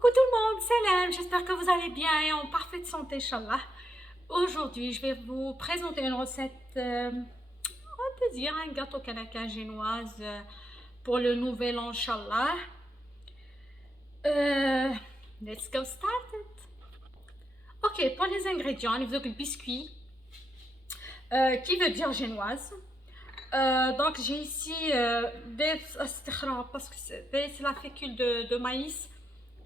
Coucou tout le monde, salam, j'espère que vous allez bien et en parfaite santé, Inch'Allah. Aujourd'hui, je vais vous présenter une recette, on peut dire un gâteau canaka génoise pour le nouvel an, Inch'Allah. Let's go started. Ok, pour les ingrédients, il faut le biscuit, qui veut dire génoise. Donc j'ai ici parce que c'est la fécule de maïs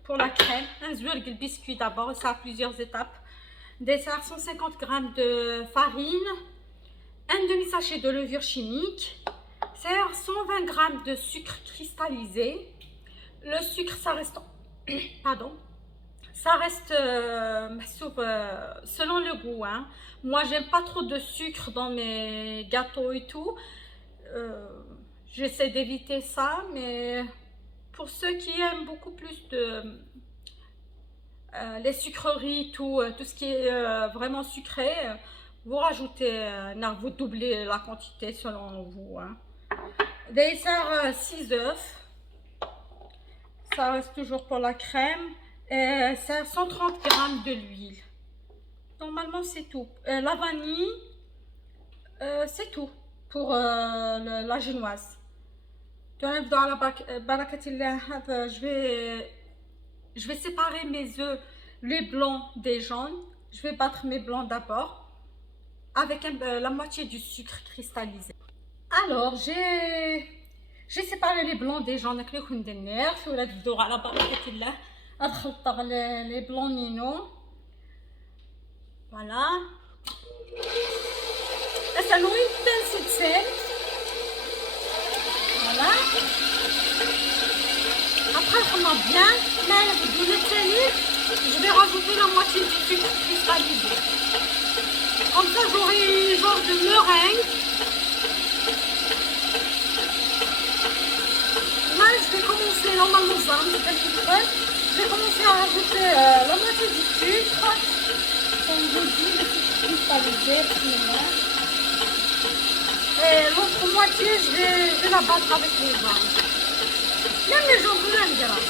pour la crème. Le biscuit d'abord, ça a plusieurs étapes. Dessert 150 g de farine, un demi-sachet de levure chimique, 120 g de sucre cristallisé. Le sucre, ça reste pardon, ça reste selon le goût, hein. Moi, j'aime pas trop de sucre dans mes gâteaux et tout. J'essaie d'éviter ça, mais pour ceux qui aiment beaucoup plus de les sucreries, tout ce qui est vraiment sucré, vous rajoutez, vous doublez la quantité selon vous, hein. Dessert 6 œufs, ça reste toujours pour la crème. C'est 130 g de l'huile. Normalement, c'est tout. La vanille, c'est tout pour la génoise. Je vais séparer mes œufs, les blancs des jaunes. Je vais battre mes blancs d'abord avec la moitié du sucre cristallisé. Alors, j'ai séparé les blancs des jaunes avec les blancs nino. Voilà. Voilà. Après, on a bien, je vais rajouter la moitié du sucre cristallisé. Comme ça, j'aurai une genre de meringue. Là, je vais commencer normalement ça, je vais commencer à rajouter la moitié du sucre. Comme je vous dis, le sucre cristallisé. Et l'autre moitié, je vais la battre avec les jambes. Même les jambes, là, les gars.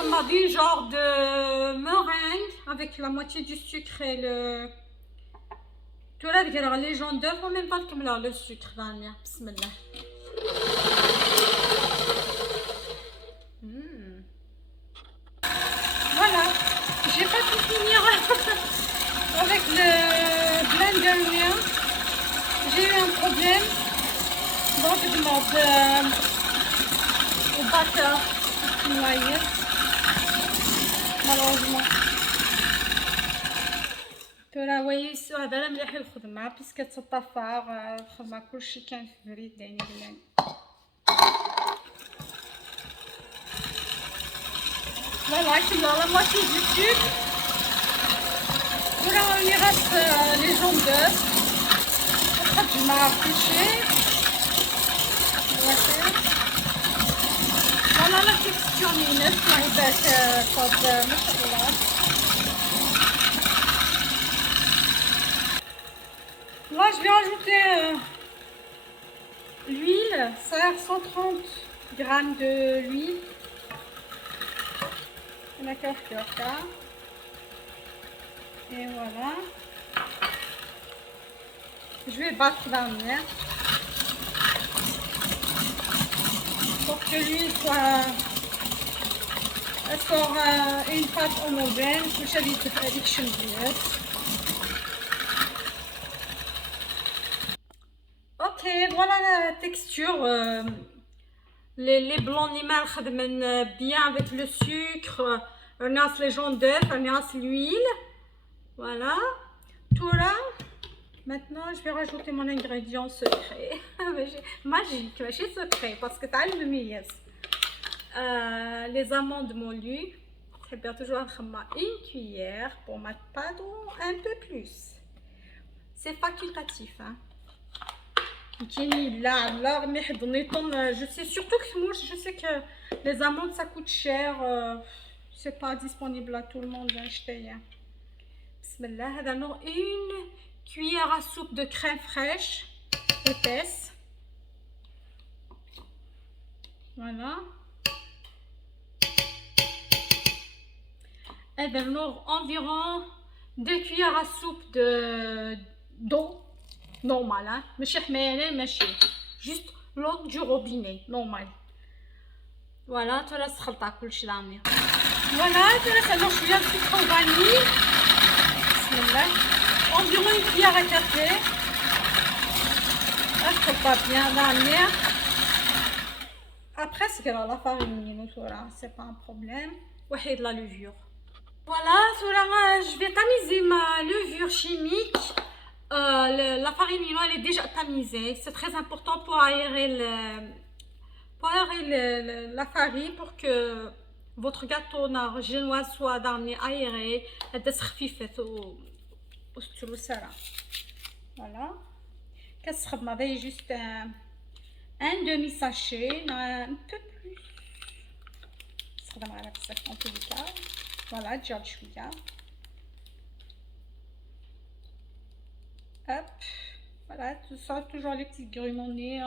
On a du genre de meringue avec la moitié du sucre et le... Tu vois, les jaunes d'œufs en même temps que le sucre. Bismillah. Voilà, j'ai pas pu finir avec le blender mien. J'ai eu un problème, donc je demande au batteur noyer, malheureusement. ترى ويسو هذا لا مليح الخدمة بس كتطفر الخدمة كلشي كان في فريد يعني بالله. Voilà, il y a la moitié du sucre. Voilà, il reste les jaunes d'œufs. Après, je m'ai affiché. Voilà la texture minute. Là, je vais ajouter l'huile. Ça a 130 g de l'huile. Et voilà. Je vais battre la mienne pour que l'huile soit une pâte homogène. Ok, voilà la texture. Les blancs nimal khadmen bien avec le sucre, les jaunes d'œufs, l'huile. Voilà. Tout là. Maintenant, je vais rajouter mon ingrédient secret. Magique, mais c'est secret parce que t'as le miel. Les amandes moulues. Je vais toujours une cuillère pour mettre pas un peu plus. C'est facultatif, hein. Je sais surtout que moi, je sais que les amandes ça coûte cher, c'est pas disponible à tout le monde d'acheter. Bismillah, alors une cuillère à soupe de crème fraîche épaisse. Voilà. Et alors environ 2 cuillères à soupe d'eau normale, hein. ماشي حميانة ماشي, juste l'eau du robinet normal. Voilà, tu laisses خلطة كلشي لامي. Voilà, tu laisses alors شوية de sucre vanille. Bismillah. Environ une cuillère à café. خلطة bien لامي. Après c'est que la farine, c'est pas un problème. وحيد la levure. Voilà, je vais tamiser ma levure chimique. La farine, elle est déjà tamisée. C'est très important pour aérer la farine pour que votre gâteau génois soit aéré. Voilà. Qu'est-ce que je juste un demi-sachet, un peu plus. En tout cas. Voilà, déjà chouïa. Hop, voilà, tout ça, toujours les petits grumeaux-nez,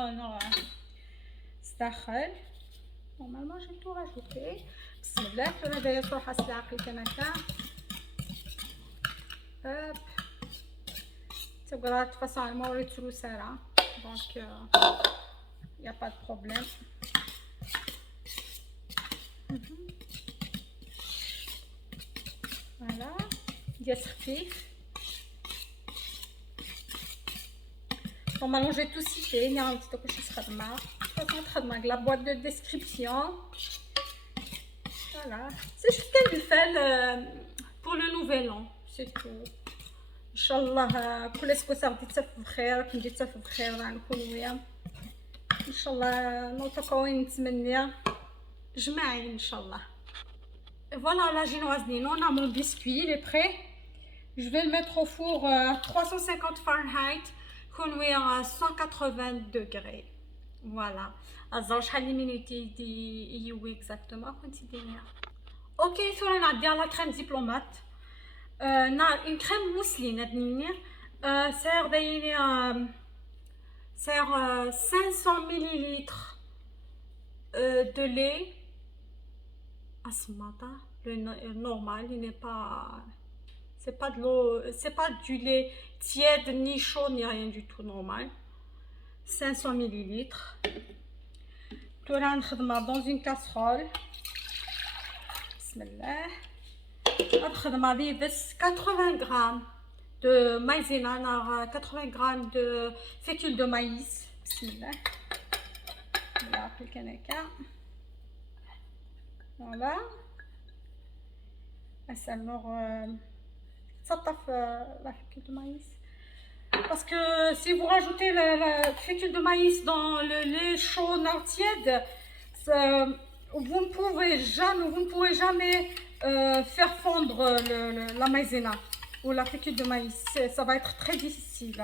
normalement j'ai tout rajouté. Bismillah, je vais hop, c'est de toute façon, donc il n'y a pas de problème. Voilà, bien خفيف. Normalement j'ai tout cité, il y a un petit peu de la boîte de description. Voilà, c'est juste qu'elle fait pour le nouvel an, c'est tout. Inch'Allah, كل سكو صافي تسافر بخير, كي نجي تسافر بخير غنكونوا وياه. Inch'Allah, نلتقاو نتمنى جماعي Inch'Allah. Et voilà, la génoise Nino, on a mon biscuit, il est prêt. Je vais le mettre au four à 350 Fahrenheit. À 180 degrés. Voilà. Alors, je vais minutes exactement. Ok, on a la crème diplomate. Une crème mousseline. C'est 500 ml de lait. À ce matin, le normal, il n'est pas. C'est pas de l'eau, c'est pas du lait tiède, ni chaud, ni rien du tout, normal. 500 ml. Dans une casserole. Bismillah. 80 g de maïzena, 80 g de fécule de maïs. Bismillah. Voilà. Alors, ça tape la fécule de maïs. Parce que si vous rajoutez la fécule de maïs dans le lait chaud tiède, vous ne pourrez jamais faire fondre la maïzena ou la fécule de maïs. Ça va être très difficile.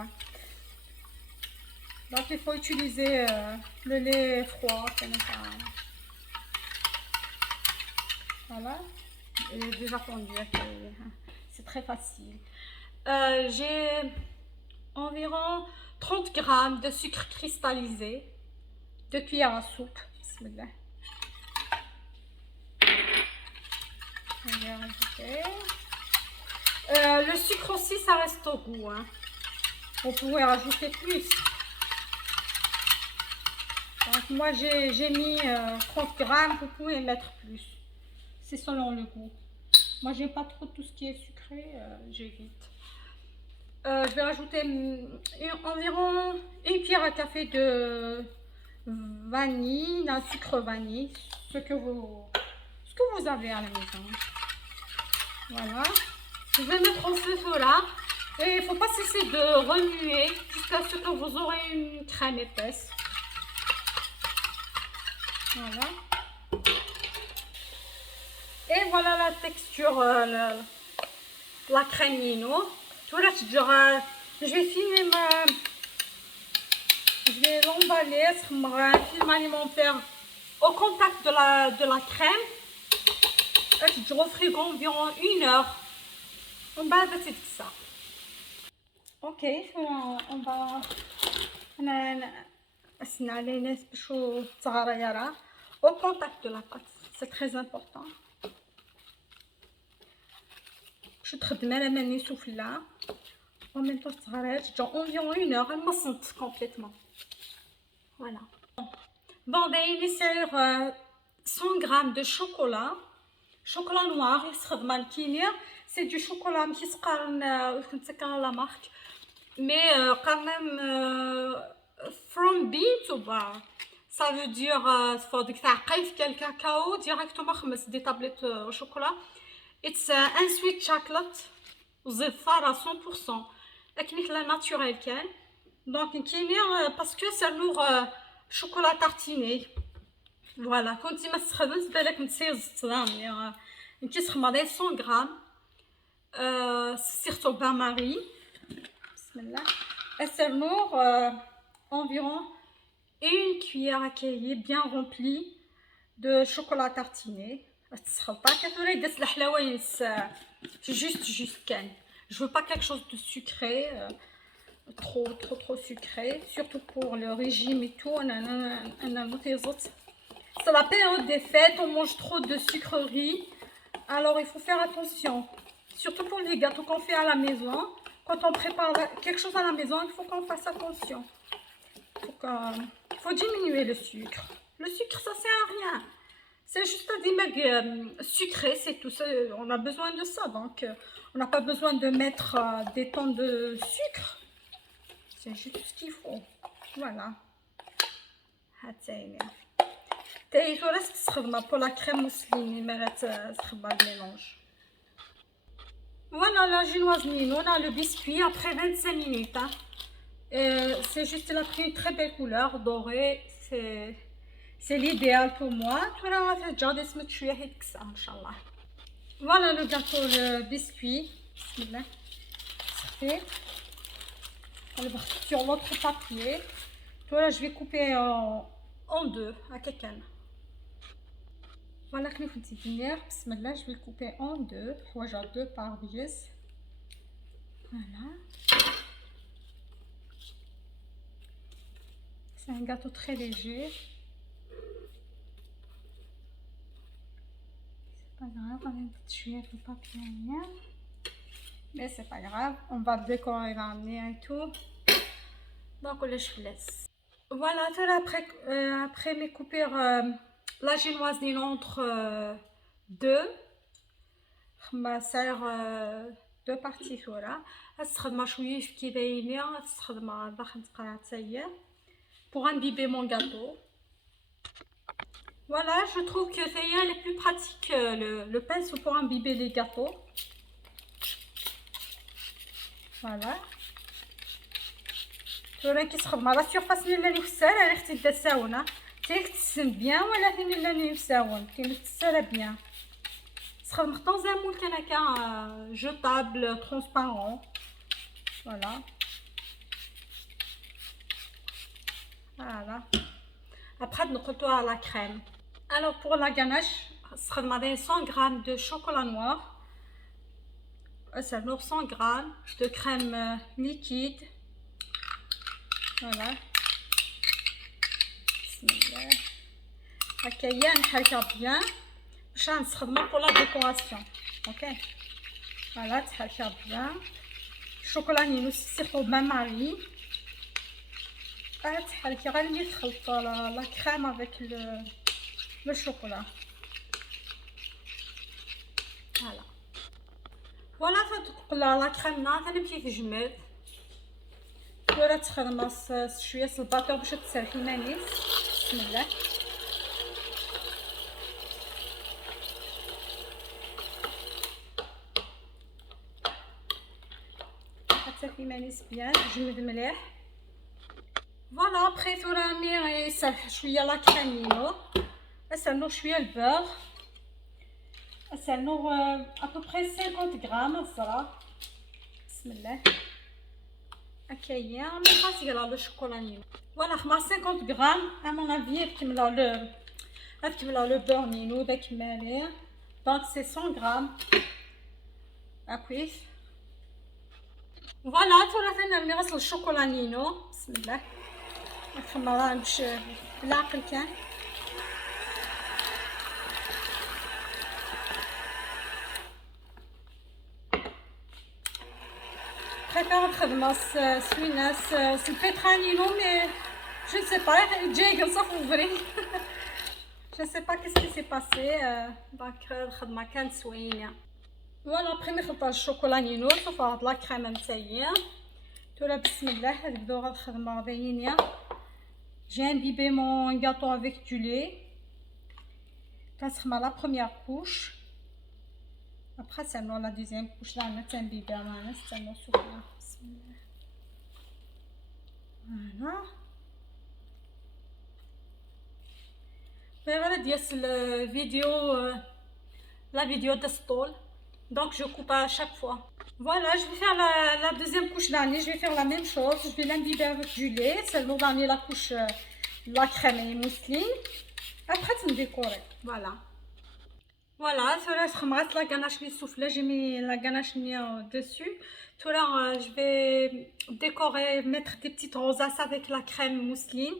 Donc il faut utiliser le lait froid. Voilà. Il est déjà fondu. C'est très facile. J'ai environ 30 g de sucre cristallisé, 2 cuillères à soupe. Bismillah. Je vais rajouter. Le sucre aussi, ça reste au goût. Hein. Vous pouvez rajouter plus. Donc moi j'ai mis 30 g, vous pouvez mettre plus. C'est selon le goût. Moi j'aime pas trop tout ce qui est sucré, j'évite. Je vais rajouter environ une cuillère à café de vanille, d'un sucre vanille, ce que vous avez à la maison. Voilà. Je vais mettre au feu là et il ne faut pas cesser de remuer jusqu'à ce que vous aurez une crème épaisse. Voilà. Et voilà la texture, la crème Nino. Je vais filmer je vais l'emballer sur un film alimentaire au contact de la crème. Je refrigo environ 1 heure. ومن بعد تتكسى. اوكي اون با انا نستنى على الناس باش تغير au contact de la pâte, c'est très important. باش تخدم على ماني سفلى en même temps تغريت environ 1 heure elle m'assente complètement. Voilà. Bon دايرين يسير 100 grammes de chocolat noir يستخدم الكينيا. c'est du chocolat ماشي تقارن كنت لا مارك mais quand même from bean to bar. Ça veut dire فوق تعقيف الكاكاو ديريكتومون خمس دي طابليت شوكولا. It's un sweet chocolate وزيد فارة 100%. لكن لا ناتوريل كان دونك كينيا باسكو سالور شوكولا تارتيني. فوالا كنتي ما تستخدمش بالك نسير زدتها كي تخمضي 100 غرام سيرتو بان ماري. بسم الله. سالور environ une cuillère à café bien remplie de chocolat tartiné. تسخلطها كتولي داس الحلاوينس juste كان. Je veux pas quelque chose de sucré, trop sucré, surtout pour le régime et tout. C'est la période des fêtes, on mange trop de sucreries, alors il faut faire attention. Surtout pour les gâteaux qu'on fait à la maison, quand on prépare quelque chose à la maison, il faut qu'on fasse attention. Il faut diminuer le sucre. Le sucre, ça sert à rien. C'est juste des mecs sucrés, c'est tout ça. On a besoin de ça, donc on n'a pas besoin de mettre des tonnes de sucre. C'est juste ce qu'il faut. Voilà. Pour la crème mousseline, le mélange. Voilà la génoise Nino, on a le biscuit après 25 minutes. Hein. C'est juste, il a pris une très belle couleur dorée. C'est l'idéal pour moi. Voilà le gâteau, le biscuit. Sur l'autre papier. Voilà, je vais couper en deux à quelqu'un. Voilà, je vais couper en deux. J'ai deux par biais. Voilà. C'est un gâteau très léger. C'est pas grave, on a une petite chouette de papier. Mais c'est pas grave, on va décorer l'année et tout. Donc je laisse. Voilà, après mes coupures, la génoise d'une entre deux. ما ساير دو بارتي ثورة. هتستخدم شويه كي دايرين هتستخدم داخل تقرا حتى pour imbiber mon gâteau. Voilà, je trouve que c'est le plus pratique, le pinceau pour imbiber les gâteaux. Voilà. ثورة كيتخدم على السيرفاس ديال اللي يفسر على اختي تساونا تيكتسن بيان ولا فين اللي يفساون كيتسالى بيان. تخدم dans un moule كان jetable transparent. Voilà. Voilà. Après نقطو à la crème. Alors pour la ganache, نستخدم 100 g de chocolat noir. C'est 100 g de crème liquide. Voilà. Bismillah. هكايا نحركها bien. باش نستخدمها pour la décoration. OK. Voilà, تحركها bien. الشوكولا نينو سيرتو بان ماري. تحركي غير ملي تخلط لا كريم افيك لو شوكولا. فوالا فوالا تقلا لا كريم ثاني مشي تجمد ولا تخدم شويه الباطور باش تسرحي المانيس. بسم الله. تسرحي المانيس بيان تجمد مليح. Voilà, après tout le monde, ça chouille la crème, ça nous chouille le beurre, ça nous à peu près 50 grammes, ça. Bismillah. Ok, il y a un peu de chocolat. Voilà, 50 grammes, à mon avis, avec le beurre nino, donc c'est 100 grammes. Après, فوالا ثلاثة ملي غسل الشوكولا نينو بسم الله نخمر باش بالعقل كان préfère الخدمة سوينة سلبيترانينو مي je ne sais pas جاي قلصة فوفري je ne sais pas qu'est-ce qui s'est passé داك الخدمة كانت زوينة فوالا بخي نخلط الشوكولا نينو صافا هاد لا كريمة نتايا تولا بسم الله نبداو هاد الخدمة باينيا j'ai imbibé mon gâteau avec du lait تسخمة la première couche après c'est la deuxième couche là on a imbibé معنا استنى سخنة بسم الله فوالا voilà ديال الفيديو la vidéo de stall donc je coupe à chaque fois voilà je vais faire la deuxième couche dernier je vais faire la même chose je vais l'imbiber avec du lait seulement dernier la couche la crème et mousseline après tu me décorer voilà cela je ramasse la ganache de soufflé j'ai mis la ganache dessus tout là je vais décorer mettre des petites rosaces avec la crème mousseline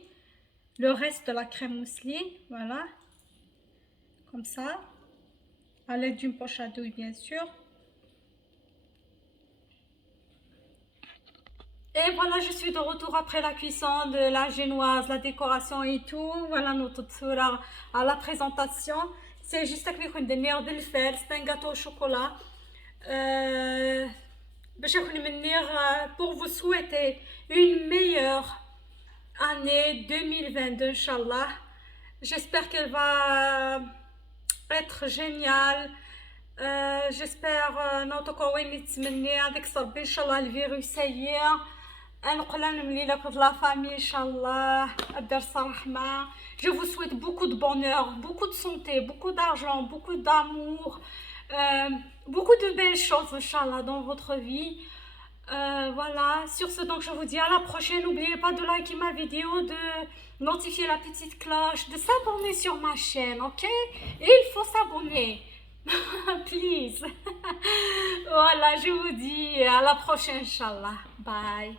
le reste de la crème mousseline voilà comme ça à l'aide d'une poche à douille bien sûr et voilà je suis de retour après la cuisson de la génoise la décoration et tout voilà notre tour à la présentation c'est juste que nous avons de le faire c'est un gâteau au chocolat pour vous souhaiter une meilleure année 2022 Inch'Allah j'espère qu'elle va être géniale j'espère نوتو وين نتمنى هذيك صربي ان شاء الله الفيروس هي نقول نملي لك في لا فامي ان شاء الله الدرس رحمه je vous souhaite beaucoup de bonheur beaucoup de santé beaucoup d'argent beaucoup d'amour beaucoup de belles choses inchallah dans votre vie voilà sur ce donc je vous dis à la prochaine n'oubliez pas de liker ma vidéo de notifier la petite cloche de s'abonner sur ma chaîne ok et il faut s'abonner please voilà je vous dis à la prochaine inchallah bye